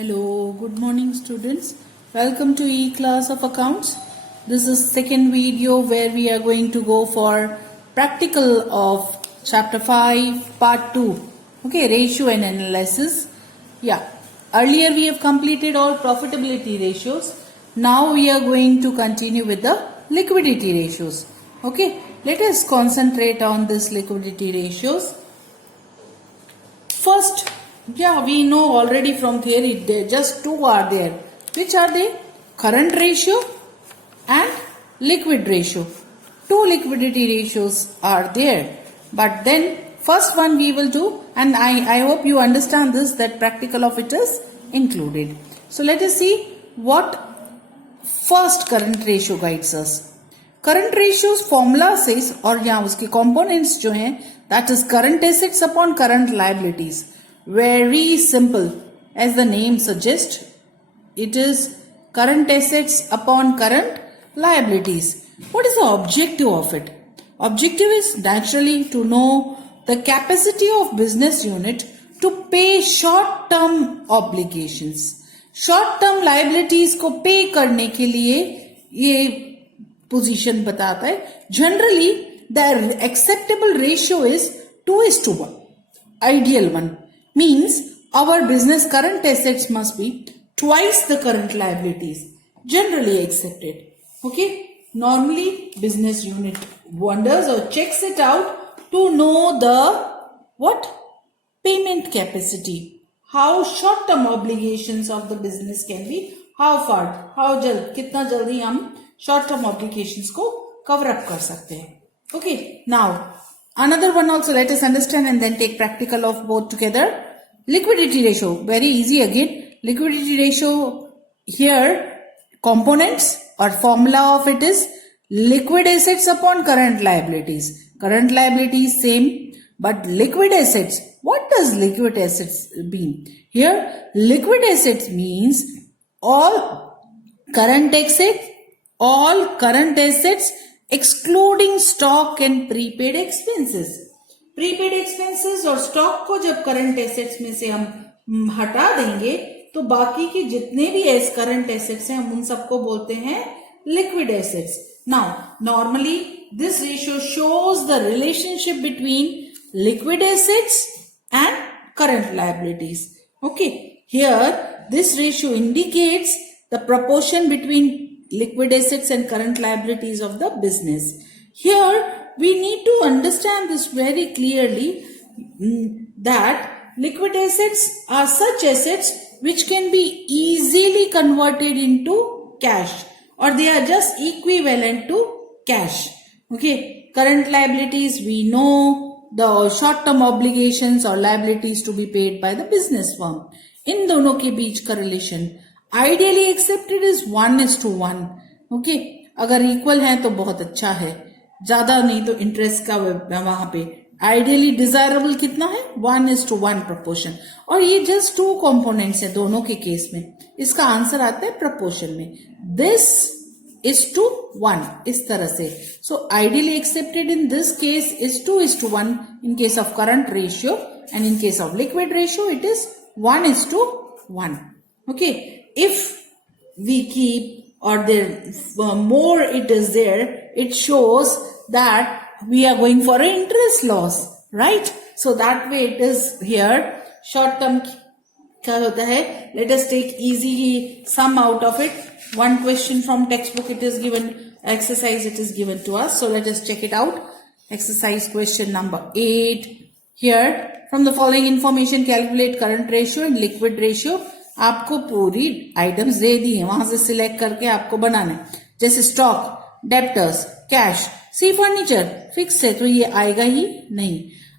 Hello, good morning students. Welcome to E-Class of Accounts. This is second video where we are going to go for practical of chapter 5 part 2. Okay, ratio and analysis. Yeah, earlier we have completed all profitability ratios. Now we are going to continue with the liquidity ratios. Okay, let us concentrate on this liquidity ratios. First, yeah, we know already from theory, there just two are there. Which are they? Current ratio and liquid ratio. Two liquidity ratios are there. But then first one we will do, and I hope you understand this, that practical of it is included. So let us see what first current ratio guides us. Current ratios formula says, और यहाँ उसके components जो हैं, that is current assets upon current liabilities. Very simple, as the name suggests, it is current assets upon current liabilities. What is the objective of it? Objective is naturally to know the capacity of business unit to pay short-term obligations. Short-term liabilities को pay करने के लिए ये position बताता है. Generally, the acceptable ratio is 2:1. Ideal one means our business current assets must be twice the current liabilities. Generally accepted. Okay. Normally, business unit wonders or checks it out to know the what? Payment capacity. How short-term obligations of the business can be. How far? How जल्द? कितना जल्दी हम short-term obligations को cover up कर सकते हैं. Okay. Now, another one also let us understand and then take practical of both together. Liquidity ratio. Very easy again. Liquidity ratio here, components or formula of it is liquid assets upon current liabilities. Current liabilities same, but liquid assets. What does liquid assets mean? Here, liquid assets means all current assets excluding stock and prepaid expenses. Prepaid expenses और stock को जब current assets में से हम हटा देंगे तो बाकी के जितने भी current assets हैं हम उन सबको बोलते हैं liquid assets. Now, normally this ratio shows the relationship between liquid assets and current liabilities. Okay, here this ratio indicates the proportion between liquid assets and current liabilities of the business. Here we need to understand this very clearly, that liquid assets are such assets which can be easily converted into cash, or they are just equivalent to cash. Okay, current liabilities, we know the short-term obligations or liabilities to be paid by the business firm. In दोनों के बीच का relation ideally accepted is 1:1. Okay, अगर equal है तो बहुत अच्छा है, ज्यादा नहीं तो इंटरेस्ट का वहां पे आइडियली डिजायरेबल कितना है 1:1 प्रोपोर्शन. और ये जस्ट टू कंपोनेंट्स है दोनों के केस में. इसका आंसर आता है प्रोपोर्शन में. दिस इज टू 1 इस तरह से. So ideally accepted in this case is 2:1 in case of current ratio, and in case of liquid ratio it is 1:1. Okay, if we keep or there more it is there, it shows that we are going for an interest loss, right? So that way it is here. Short term क्या होता है? Let us take easy sum out of it. One question from textbook it is given, exercise it is given to us. So let us check it out. Exercise question number 8. Here, from the following information calculate current ratio and liquid ratio. आपको पूरी items दे दी है, वहां से select करके आपको बनाना है. जैसे stock, debtors, cash. See furniture fix है तो ये आएगा ही नहीं.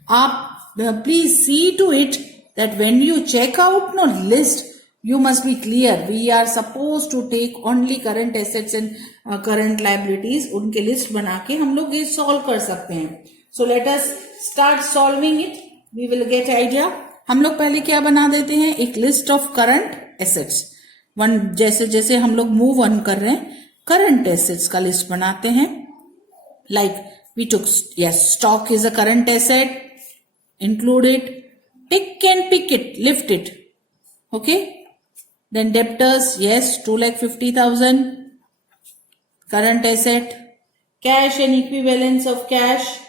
आप please see to it that when you check out no list you must be clear. We are supposed to take only current assets and current liabilities. उनके list बना के हम लोग ये सॉल्व कर सकते हैं. So let us start solving it. We will get idea. हम लोग पहले क्या बना देते हैं, एक list of current assets. One जैसे जैसे हम लोग मूव ऑन कर रहे हैं करंट एसेट्स का लिस्ट बनाते हैं. Like we took, yes, stock is a current asset, include it. Pick and pick it, lift it. Okay, Then debtors, yes, 2,50,000. Current asset. Cash and equivalence of cash,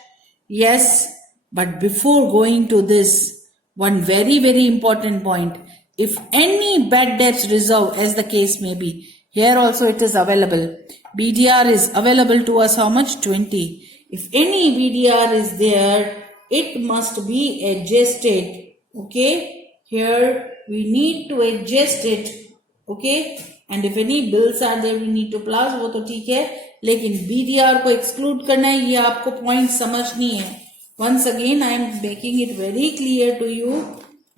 yes. But before going to this, one very, very important point. If any bad debts reserve, as the case may be, here also it is available. BDR is available to us how much? 20. If any BDR is there, it must be adjusted. Okay. Here we need to adjust it. Okay. And if any bills are there, we need to plus. वो तो ठीक है, लेकिन BDR को exclude करना है, ये आपको point समझनी है. Once again, I am making it very clear to you.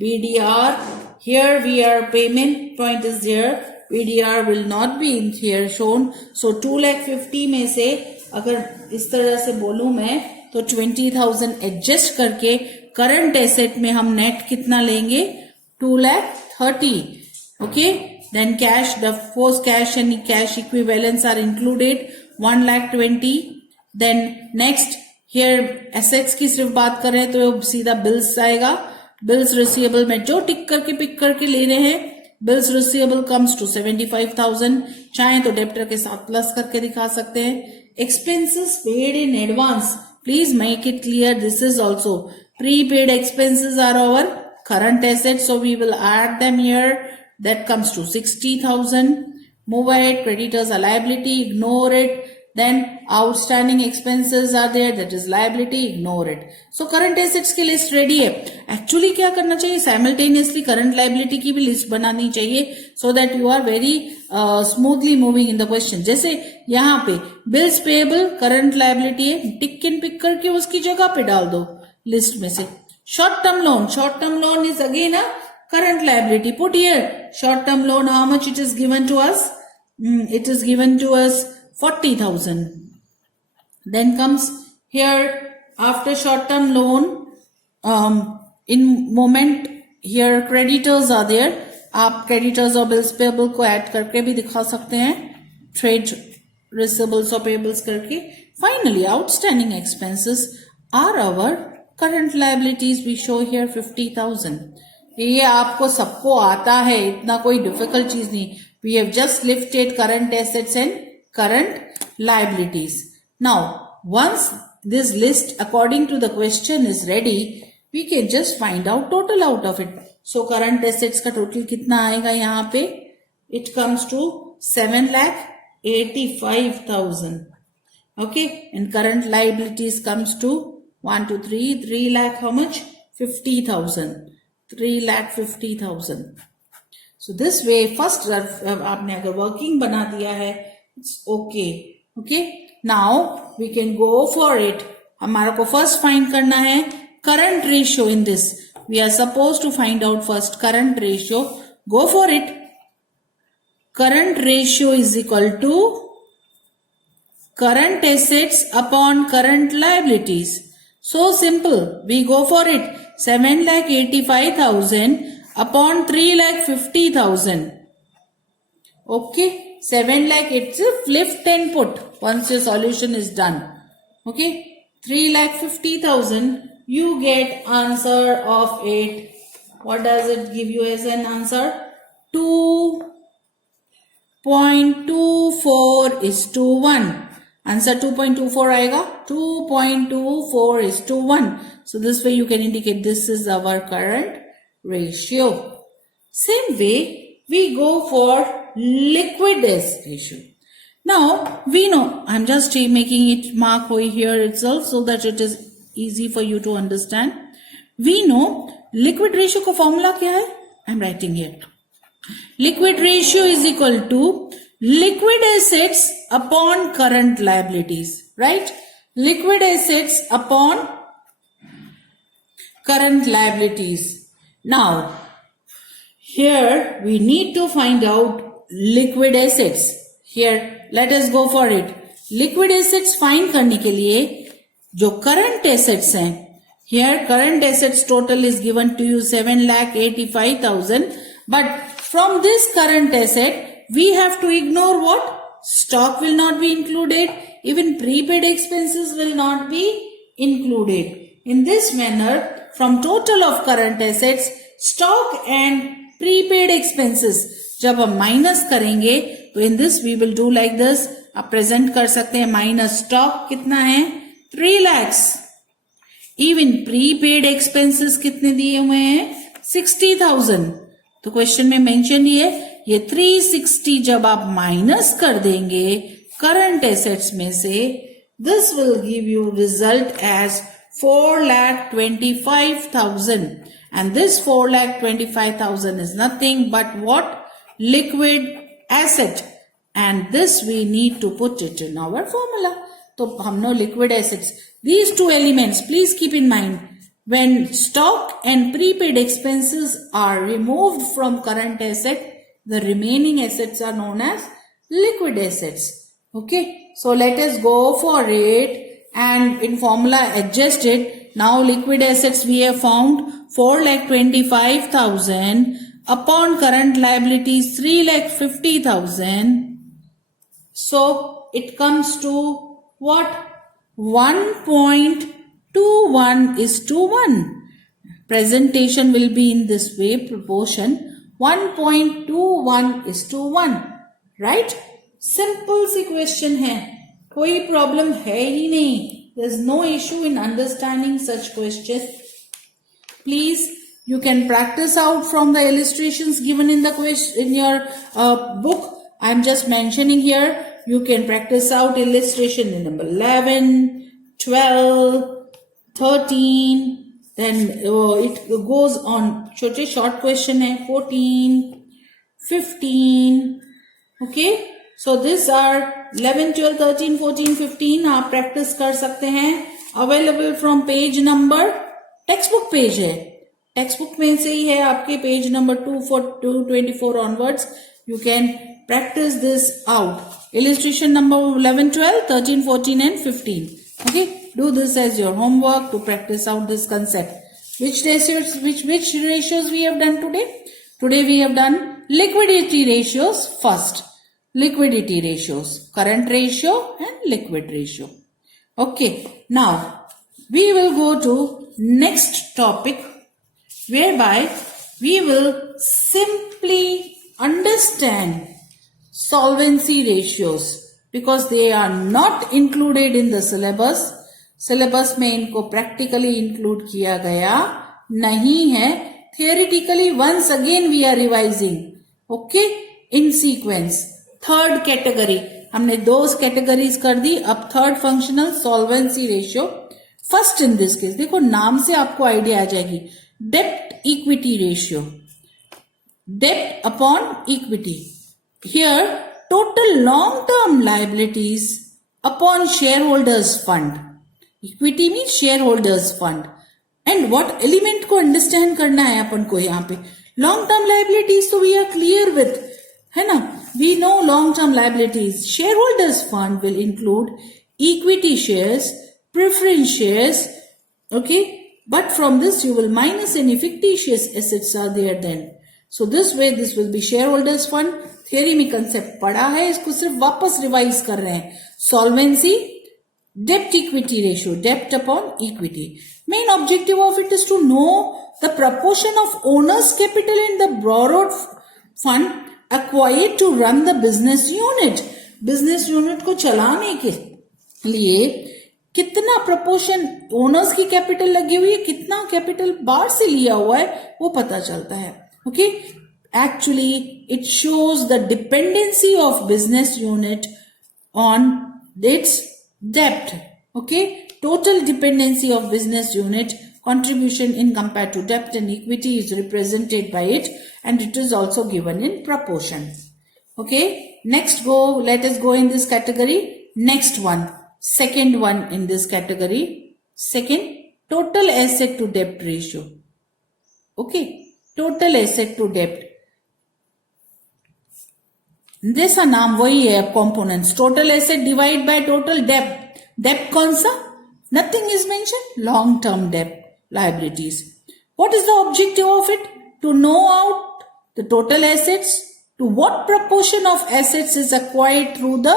BDR, here we are payment point is there. BDR will not be in here shown. So 2,50,000 में से अगर इस तरह से बोलूं मैं तो 20,000 एडजस्ट करके करंट एसेट में हम नेट कितना लेंगे? 2,30,000. Okay. Then cash, the force cash and cash equivalents are included, 1,20,000. Then next here assets की सिर्फ बात कर रहे हैं तो सीधा bills आएगा. Bills receivable में जो टिक करके पिक करके ले रहे हैं, bills receivable comes to 75,000. चाहे तो debtor के साथ प्लस करके दिखा सकते हैं. Expenses paid in advance, please make it clear. This is also prepaid expenses are our current assets, so we will add them here. That comes to 60,000. Move ahead. Creditors are liability. Ignore it. Then outstanding expenses are there. That is liability. Ignore it. So current assets की list ready है. Actually क्या करना चाहिए? Simultaneously current liability की भी list बनानी चाहिए, so that you are very smoothly moving in the question. जैसे यहाँ पे bills payable current liability है, टिक एंड पिक करके उसकी जगह पे डाल दो list में से. Short term loan is again a current liability. Put here short term loan, how much it is given to us? It is given to us 40,000. Then comes here after short term loan, in moment here creditors are there. आप creditors और bills payable को add करके भी दिखा सकते हैं, trade receivables और payables करके. Finally outstanding expenses are our current liabilities. We show here 50,000. ये आपको सबको आता है, इतना कोई डिफिकल्ट चीज नहीं. We have just lifted current assets and current liabilities. Now, once this list according to the question is ready, we can just find out total out of it. So current assets का total कितना आएगा यहाँ पे? It comes to 7,85,000. Okay, and current liabilities comes to 1, 2, 3 lakh. How much? 50,000. 3,50,000. So this way first आपने अगर working बना दिया है, it's okay. Okay. Now we can go for it. हमारा को first find करना है current ratio in this. We are supposed to find out first current ratio. Go for it. Current ratio is equal to current assets upon current liabilities. So simple. We go for it. 7,85,000 upon 3,50,000. Okay. 7 lakh, it's a flip 10 put once your solution is done. Okay. 3,50,000. You get answer of it. What does it give you as an answer? 2.24 is to 1. Answer 2.24 आएगा. 2.24 is to 1. So this way you can indicate this is our current ratio. Same way we go for liquid asset ratio. Now we know, I'm just making it mark over here itself so that it is easy for you to understand. We know liquid ratio का formula क्या है? I'm writing here. Liquid ratio is equal to liquid assets upon current liabilities, right? Liquid assets upon current liabilities. Now, here we need to find out liquid assets. Here, let us go for it. Liquid assets find करने के लिए जो current assets हैं, here current assets total is given to you 7,85,000. But from this current asset, we have to ignore what? Stock will not be included. Even prepaid expenses will not be included. In this manner, from total of current assets, stock and prepaid expenses, जब हम minus करेंगे तो in this we will do like this, आप present कर सकते हैं minus stock कितना है 3 lakhs, इवन प्रीपेड एक्सपेंसेस कितने दिए हुए हैं 60,000। तो क्वेश्चन में मेंशन ये 360 जब आप माइनस कर देंगे करंट एसेट्स में से, this will give you result as 4,25,000 and this 4,25,000 is nothing but what? Liquid asset, and this we need to put it in our formula. So hum know liquid assets, these two elements, please keep in mind, when stock and prepaid expenses are removed from current asset, the remaining assets are known as liquid assets. Okay, so let us go for it and in formula adjust it. Now liquid assets we have found 4,25,000 upon current liabilities 3,50,000. So it comes to what? 1.21:1. Presentation will be in this way, proportion 1.21:1, right? Simple C question है, कोई problem है ही नहीं. There is no issue in understanding such question. Please, you can practice out from the illustrations given in the question in your book. I am just mentioning here. You can practice out illustration in number 11, 12, 13. Then it goes on. छोटे short question है 14, 15. Okay. So these are 11, 12, 13, 14, 15 आप practice कर सकते हैं. Available from page number, text book page है, text book में से ही है आपके page number 224 onwards. You can practice this out. Illustration number 11, 12, 13, 14 and 15. Okay, do this as your homework to practice out this concept. Which ratios we have done today? Today we have done liquidity ratios first. Liquidity ratios, current ratio and liquid ratio. Okay, now we will go to next topic whereby we will simply understand solvency ratios because they are not included in the syllabus. Syllabus में इनको practically include किया गया नहीं है. Theoretically once again we are revising. Okay, in sequence. Third category हमने 2 categories कर दी. अब third functional solvency ratio. First in this case देखो नाम से आपको आइडिया आ जाएगी. डेप्ट equity ratio, dept upon equity. Here total long term liabilities upon share holders fund. Equity mean share holders fund. And what element को understand करना है अपन को यहाँ पे. लॉन्ग टर्म लाइबिलिटीज तो वी आर क्लियर विथ, है ना. We know long-term liabilities. Shareholders fund will include equity shares, preference shares, okay? But from this you will minus any fictitious assets are there then. So this way this will be shareholders fund. Theory में concept पढ़ा है, इसको सिर्फ वापस revise कर रहे हैं. Solvency, debt equity ratio, debt upon equity. Main objective of it is to know the proportion of owner's capital in the borrowed fund acquired to run the business unit. Business unit को चलाने के लिए कितना proportion owners की capital लगी हुई है, कितना capital बाहर से लिया हुआ है, वो पता चलता है. Okay, actually it shows the dependency of business unit on its debt. Okay, total dependency of business unit contribution in compared to debt and equity is represented by it, and it is also given in proportion. Okay, next let us go in this category. Next one, second one in this category, second, total asset to debt ratio. Okay, total asset to debt. जैसा नाम वही है, components. Total asset divide by total debt. Debt कौन सा? Nothing is mentioned. Long term debt liabilities. What is the objective of it? To know out the total assets, to what proportion of assets is acquired through the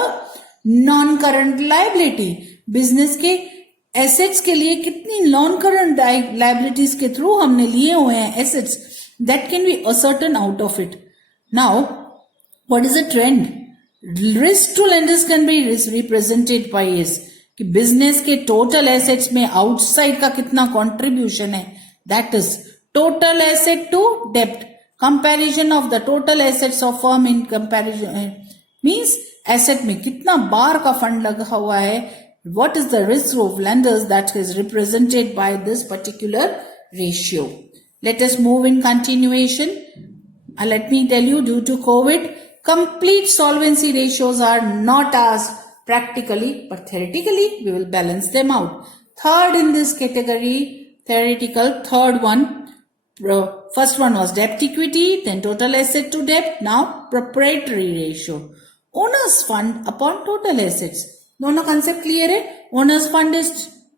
non-current liability. Business के assets के लिए कितनी non-current liabilities के through हमने लिए हुए हैं assets, that can be ascertained out of it. Now What is the trend? Risk to lenders can be represented by is कि बिजनेस के टोटल एसेट्स में आउटसाइड का कितना कंट्रीब्यूशन है, that is total asset to डेब्ट. Comparison of the total assets of firm in comparison means asset में कितना बार का फंड लगा हुआ है. What is the risk of lenders, that is represented by this particular ratio. Let us move in continuation. Let me tell you, due to COVID, complete solvency ratios are not asked practically, but theoretically we will balance them out. Third in this category, theoretical, third one, first one was debt equity, then total asset to debt, now proprietary ratio. Owner's fund upon total assets. दोनों concept clear है? Owner's fund is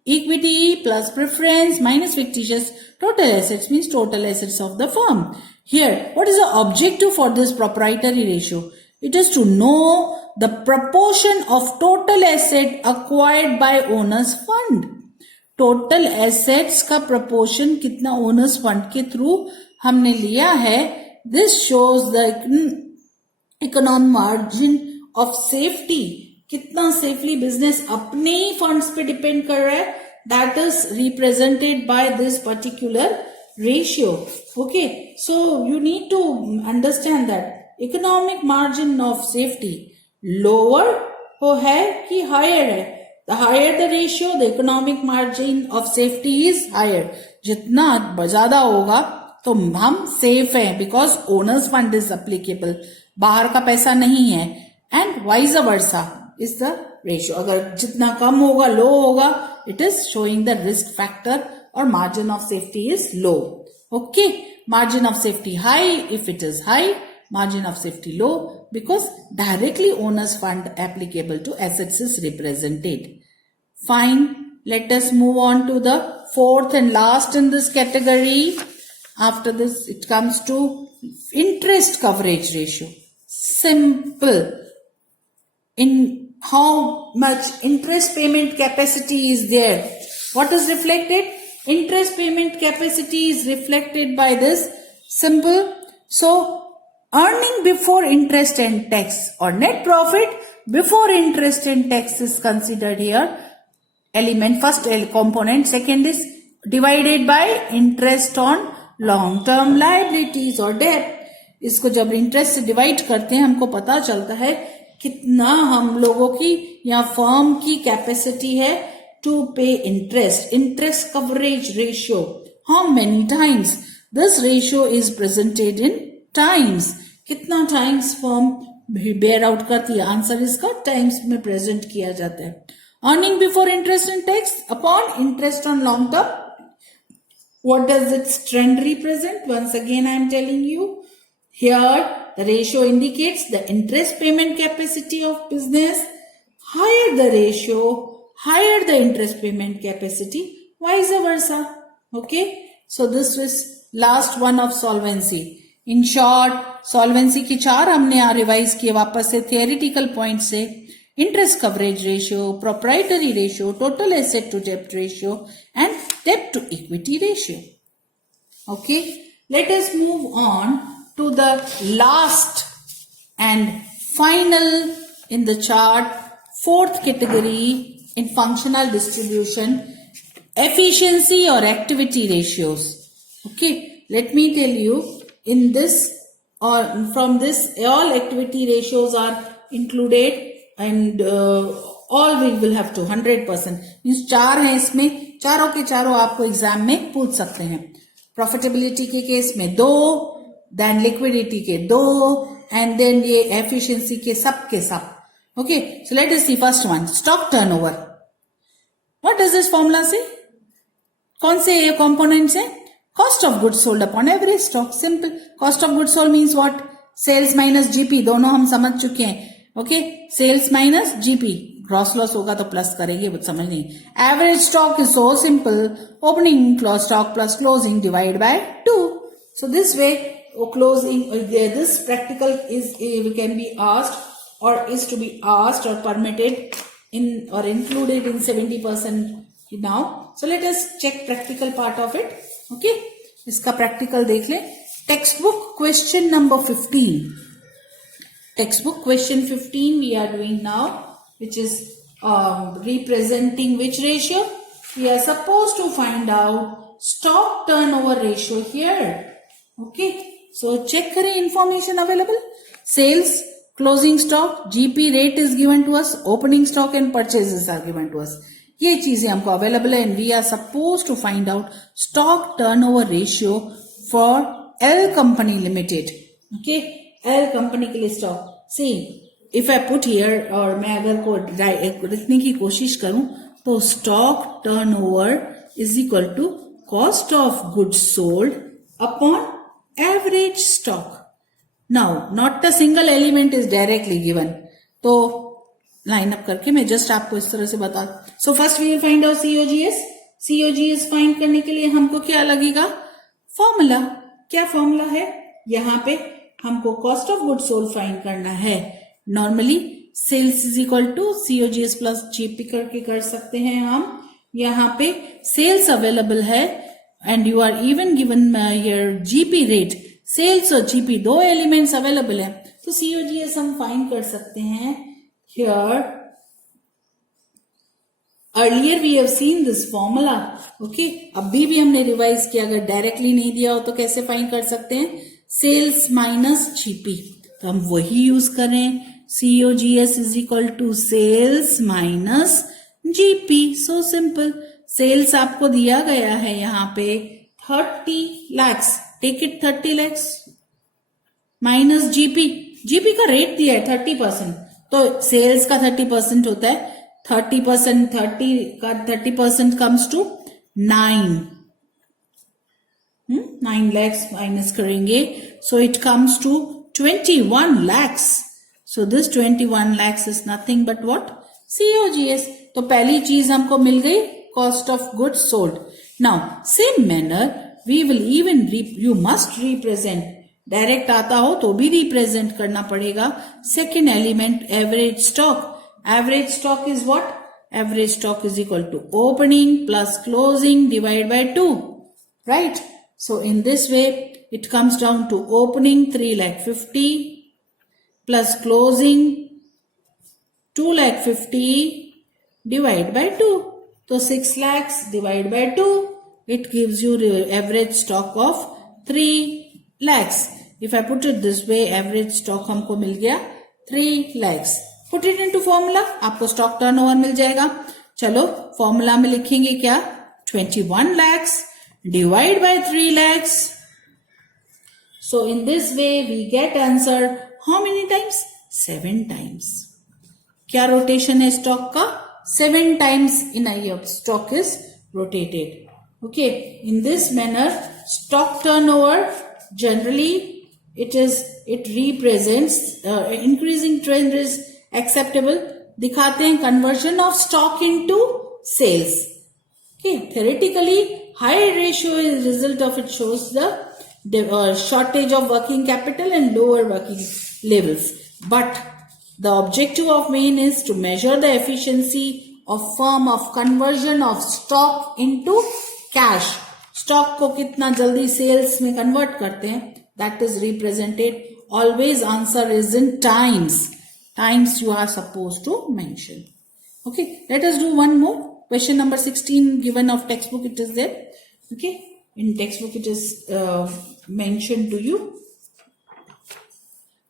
equity plus preference minus fictitious. Total assets means total assets of the firm. Here, what is the objective for this proprietary ratio? It is to know the proportion of total asset acquired by owner's fund. Total assets का proportion कितना owner's fund के through हमने लिया है. This shows the economic margin of safety. कितना safely business अपने ही funds पे depend कर रहा है. That is represented by this particular ratio. Okay, so you need to understand that economic margin of safety lower हो है कि higher है. The higher the ratio, the economic margin of safety is higher. जितना ज्यादा होगा तो हम safe हैं because owner's fund is applicable. बाहर का पैसा नहीं है. And vice versa is the ratio. अगर जितना कम होगा, low होगा, it is showing the risk factor or margin of safety is low. Okay, margin of safety high if it is high, margin of safety low because directly owner's fund applicable to assets is represented. Fine, let us move on to the fourth and last in this category. After this, it comes to interest coverage ratio. Simple. In how much interest payment capacity is there? What is reflected? Interest payment capacity is reflected by this symbol. So, earning before interest and tax or net profit before interest and tax is considered here. Element, first component, second is divided by interest on long term liabilities or debt. इसको जब interest से divide करते हैं हमको पता चलता है कितना हम लोगों की या फर्म की कैपेसिटी है to pay interest. Interest coverage ratio. How many times? This ratio is presented in times. कितना times firm bear out करती है? Answer इसका times में present किया जाता है. Earning before interest and tax upon interest on long term. What does its trend represent? Once again I am telling you. Here the ratio indicates the interest payment capacity of business. Higher the ratio, higher the interest payment capacity, vice versa. Okay, so this was last one of solvency. In short, solvency की 4 हमने यहाँ revise किए वापस से theoretical point से. Interest coverage ratio, proprietary ratio, total asset to debt ratio and debt to equity ratio. Okay, let us move on to the last and final in the chart, fourth category in functional distribution, efficiency or activity ratios. Okay, let me tell you, in this or from this all activity ratios are included and all we will have to 100%. Means 4 हैं इसमें, चारों के चारों आपको exam में पूछ सकते हैं. प्रॉफिटेबिलिटी के केस में 2, देन लिक्विडिटी के 2 एंड देन ये एफिशिएंसी के सब के सब. Okay, so let us see first one, stock turnover. What does this formula say? कौन से ये components हैं? Cost of goods sold upon average stock. Simple. Cost of goods sold means what? Sales minus GP. दोनों हम समझ चुके हैं. Okay, sales minus GP. Gross loss होगा तो प्लस करेंगे, वो समझ नहीं. Average stock is so simple. Opening stock plus closing divided by 2. So this way, closing this practical is can be asked or is to be asked or permitted in or included in 70% now. So let us check practical part of it. Okay, इसका practical देख ले. Textbook question number 15. Textbook question 15 we are doing now, which is representing which ratio? We are supposed to find out stock turnover ratio here. Okay, so check kare information available. Sales, closing stock, GP rate is given to us, opening stock and purchases are given to us. ये चीजें हमको available है, and we are supposed to find out stock turnover ratio for L company limited. Okay, L company के लिए stock. See, if I put here और मैं अगर को लिखने की कोशिश करूं तो stock turnover is equal to cost of goods sold upon average stock. Now, not a single element is directly given. तो लाइन अप करके मैं जस्ट आपको इस तरह से बता. So first we will find out COGS. COGS फाइंड करने के लिए हमको क्या लगेगा? फॉर्मूला. क्या फॉर्मूला है? यहाँ पे हमको कॉस्ट ऑफ गुड सोल्ड फाइंड करना है. Normally sales is equal to COGS plus GP करके कर सकते हैं हम. यहाँ पे सेल्स अवेलेबल है and you are even given your GP rate. Sales और GP दो एलिमेंट्स अवेलेबल है, तो COGS हम फाइंड कर सकते हैं. Here, earlier we have seen this formula. Okay, अभी भी हमने रिवाइज किया. अगर डायरेक्टली नहीं दिया हो तो कैसे फाइंड कर सकते हैं? Sales minus GP. तो हम वही यूज करें. COGS is equal to sales minus GP. So simple. Sales आपको दिया गया है यहाँ पे 30 lakhs. Take it 30 lakhs minus GP. GP का रेट दिया है 30%. तो सेल्स का 30% होता है. 30% 30 का 30% कम्स टू 9 lakhs माइनस करेंगे. So it comes to 21 lakhs. So this 21 lakhs is nothing but what? COGS. तो पहली चीज हमको मिल गई, cost of goods sold. Now same manner we will even you must represent. Direct आता हो तो भी रिप्रेजेंट करना पड़ेगा. Second element average stock. Average stock is what? Average stock is equal to opening plus closing divide by 2. Right. So in this way it comes down to opening 3,50,000 plus closing 2,50,000 divide by 2. तो 6 lakhs divide by 2. It gives you average stock of 3 lakhs. If I put it this way, average stock हमको मिल गया 3 lakhs. Put it into formula. आपको stock turnover मिल जाएगा. चलो formula में लिखेंगे क्या? 21 lakhs divide by 3 lakhs. So in this way we get answer how many times? 7 times. क्या rotation है स्टॉक का? 7 times in a year stock is rotated. Okay. In this manner stock turnover generally it represents increasing trend is acceptable. दिखाते हैं conversion of stock into sales. Okay, theoretically high ratio is result of it shows the shortage of working capital and lower working levels. But the objective of main is to measure the efficiency of firm of conversion of stock into cash. स्टॉक को कितना जल्दी sales में convert करते हैं, that is represented. Always answer is in times you are suppose to mention. Okay, let us do one more. Question number 16 given of textbook. It is there. Okay, in textbook it is mention to you.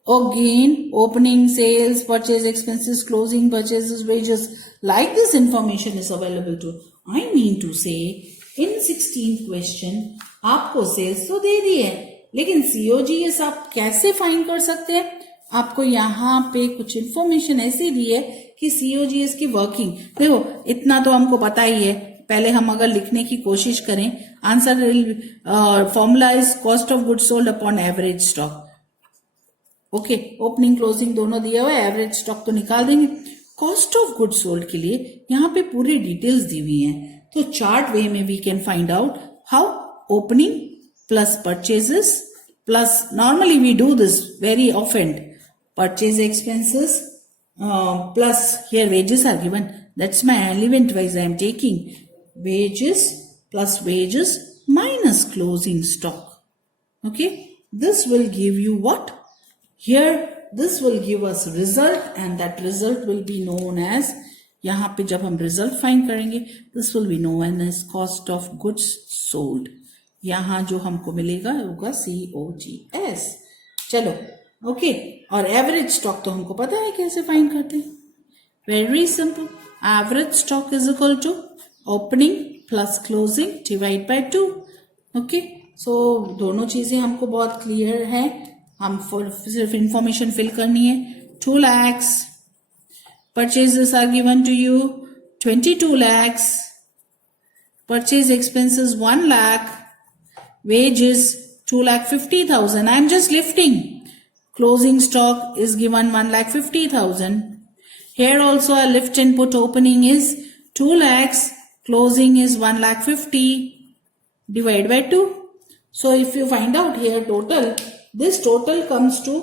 Again, opening, sales, purchase expenses, closing purchases, wages. Like this information is available to. I mean to say, in 16th question आपको sales तो दे दी है, लेकिन COGS आप कैसे find कर सकते हैं? आपको यहाँ पे कुछ इंफॉर्मेशन ऐसी दी है कि COGS की वर्किंग. देखो इतना तो हमको पता ही है. पहले हम अगर लिखने की कोशिश करें, answer formula is cost of goods sold upon average stock. Okay, opening closing दोनों दिया हुआ है, एवरेज स्टॉक तो निकाल देंगे. कॉस्ट ऑफ गुड्स सोल्ड के लिए यहाँ पे पूरी डिटेल्स दी हुई हैं. तो चार्ट वे में we can find out how opening plus purchases plus, normally we do this very often, purchase expenses plus here wages are given. That's my element wise I am taking. Wages plus wages minus closing stock. Okay, this will give you what? Here this will give us result and that result will be known as, यहाँ पे जब हम result find करेंगे this will be known as cost of goods sold. यहाँ जो हमको मिलेगा होगा COGS. चलो ओके. और एवरेज स्टॉक तो हमको पता है कैसे फाइंड करते हैं. Very simple. Average stock is equal to opening plus closing divide by 2. Okay. So दोनों चीजें हमको बहुत क्लियर है. हम सिर्फ इंफॉर्मेशन फिल करनी है. 2 lakhs. Purchases are given to you 22 lakhs. Purchase expenses 1 lakh. Wages 2,50,000. I am just lifting. Closing stock is given 1,50,000. Here also a lift and put. Opening is 2 lakhs. Closing is 1,50,000. Divide by 2. So if you find out here total, this total comes to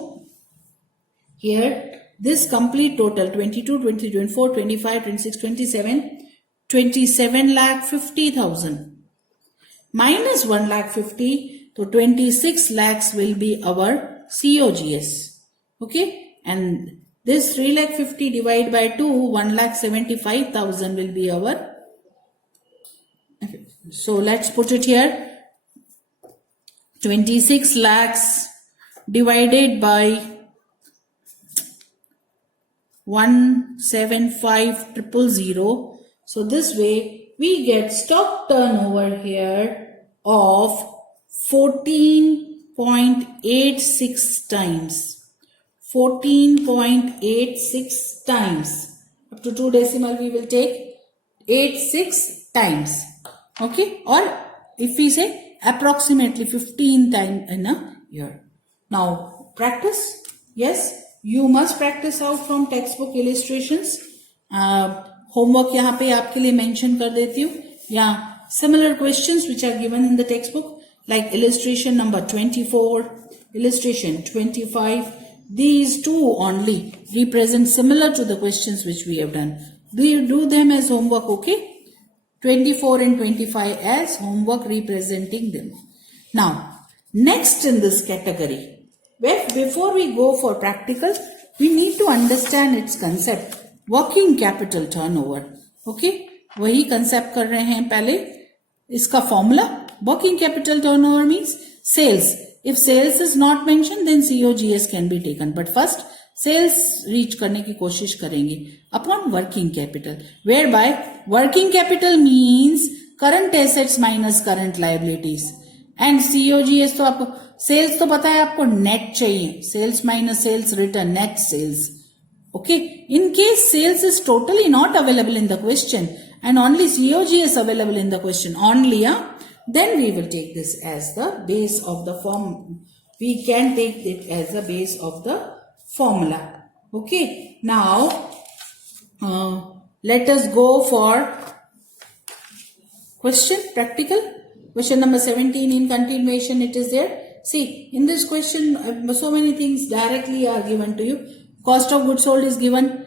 here. This complete total 22, 23, 24, 25, 26, 27 lakh 50,000 minus 1 lakh 50, so 26 lakhs will be our COGS. Okay, and this 3 lakh 50 divided by 2, 1 lakh 75,000 will be our. Okay. So let's put it here. 26 lakhs divided by 175,000. So this way we get stock turnover here of 14.86 times. 14.86 times. Up to 2 decimal we will take 86 times. Okay. Or if we say approximately 15 times in a year. Now practice. Yes. You must practice out from textbook illustrations. Homework यहाँ पे आपके लिए mention कर देती हूँ. या similar questions which are given in the textbook like illustration number 24, illustration 25. These two only represent similar to the questions which we have done. Do them as homework, okay? 24 and 25 as homework representing them. Now, next in this category. Well, before we go for practical, we need to understand its concept. Working capital turnover. Okay? वही concept कर रहे हैं पहले. इसका formula. Working capital turnover means sales. If sales is not mentioned, then COGS can be taken. But first, sales reach करने की कोशिश करेंगे upon working capital. Whereby, working capital means current assets minus current liabilities. And COGS तो आपको sales तो पता है आपको नेट चाहिए. Sales minus sales return net sales. Okay. In case sales is totally not available in the question and only COGS available in the question only, then we will take this as the base of the form. We can take it as the base of the formula. Okay. Now let us go for question practical. Question number 17 in continuation it is there. See, in this question so many things directly are given to you. Cost of goods sold is given,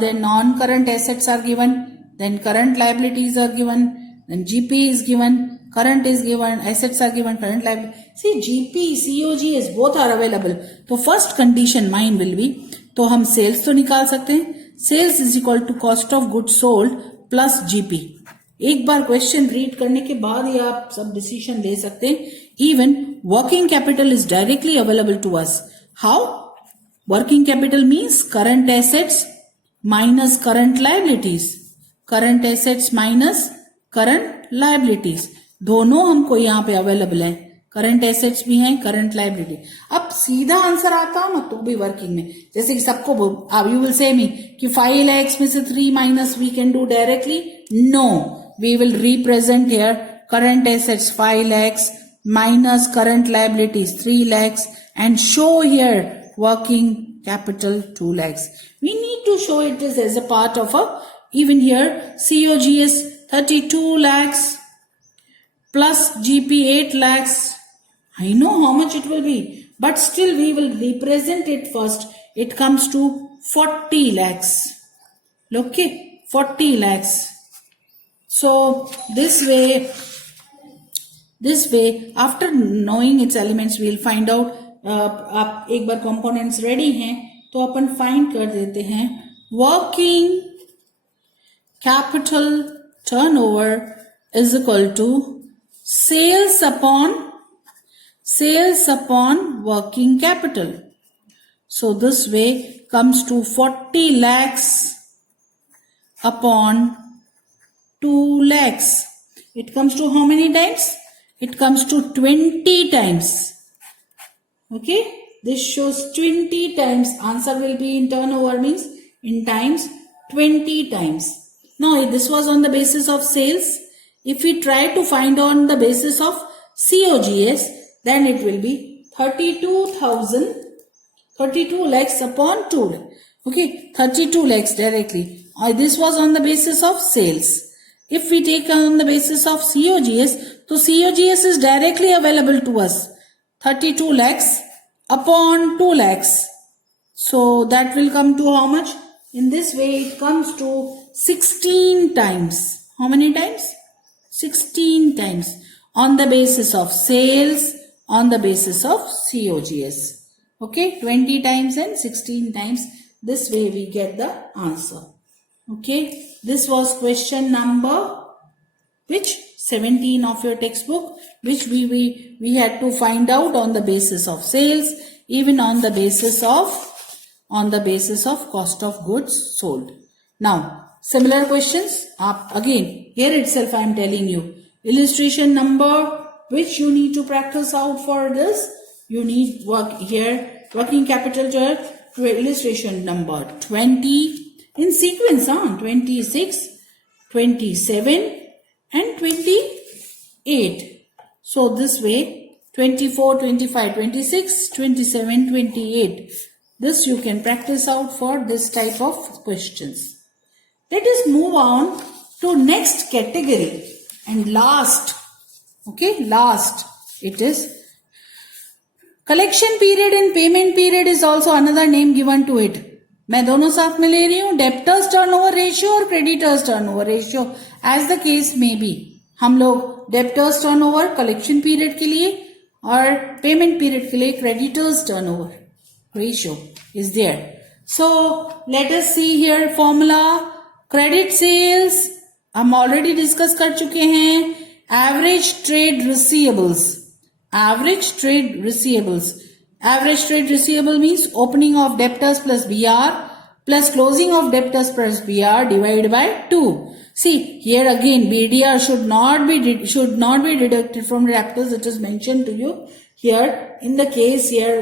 then non-current assets are given, then current liabilities are given, then GP is given, current is given, assets are given, current liability. See, GP, COGS both are available. So first condition mine will be, तो हम sales तो निकाल सकते हैं. Sales is equal to cost of goods sold plus GP. एक बार question read करने के बाद ही आप सब डिसीजन ले सकते हैं. Even working capital is directly available to us. How? Working capital means current assets minus current liabilities. Current assets minus current liabilities दोनों हमको यहाँ पे अवेलेबल है. करंट एसेट्स भी हैं, करंट लायबिलिटी. अब सीधा आंसर आता मत तो भी वर्किंग में, जैसे कि सबको अब यू विल से मी कि 5 lakhs में से 3 minus we can do directly. No, we will represent here current assets 5 lakhs minus current liabilities 3 lakhs and show here working capital 2 lakhs. We need to show it as a part of a, even here COGS 32 lakhs plus GP 8 lakhs. I know how much it will be, but still we will represent it first. It comes to 40 lakhs. Okay, 40 lakhs. So this way after knowing its elements we will find out. आप एक बार components ready हैं तो अपन find कर देते हैं working capital turnover is equal to sales upon working capital. So this way comes to 40 lakhs upon 2 lakhs. It comes to how many times? It comes to 20 times. Okay, this shows 20 times. Answer will be in turnover, means in times, 20 times. Now this was on the basis of sales. If we try to find on the basis of COGS, then it will be 32 lakhs upon 2 lakhs. Okay, 32 lakhs directly. This was on the basis of sales. If we take on the basis of COGS, so COGS is directly available to us. 32 lakhs upon 2 lakhs. So that will come to how much? In this way it comes to 16 times. How many times? 16 times on the basis of sales, on the basis of COGS. Okay, 20 times and 16 times. This way we get the answer. Okay, this was question number which 17 of your textbook, which we had to find out on the basis of sales, even on the basis of cost of goods sold. Now similar questions, again here itself I am telling you illustration number which you need to practice out for this. You need working capital to illustration number 20 in sequence, 26, 27 and 28. So this way 24, 25, 26, 27, 28. This you can practice out for this type of questions. Let us move on to next category and last. Okay, last it is collection period and payment period is also another name given to it. मैं दोनों साथ में ले रही हूँ, debtors turnover ratio और creditors turnover ratio, as the case में B. हम लोग डेप्टर्स टर्नओवर कलेक्शन पीरियड के लिए और पेमेंट पीरियड के लिए creditors turnover ratio is there. So let us see here formula. Credit sales हम ऑलरेडी डिस्कस कर चुके हैं. Average trade receivables, average trade receivable means opening of debtors plus BR plus closing of debtors plus BR divided by 2. See here again BDR should not be deducted from debtors. It is mentioned to you here in the case here.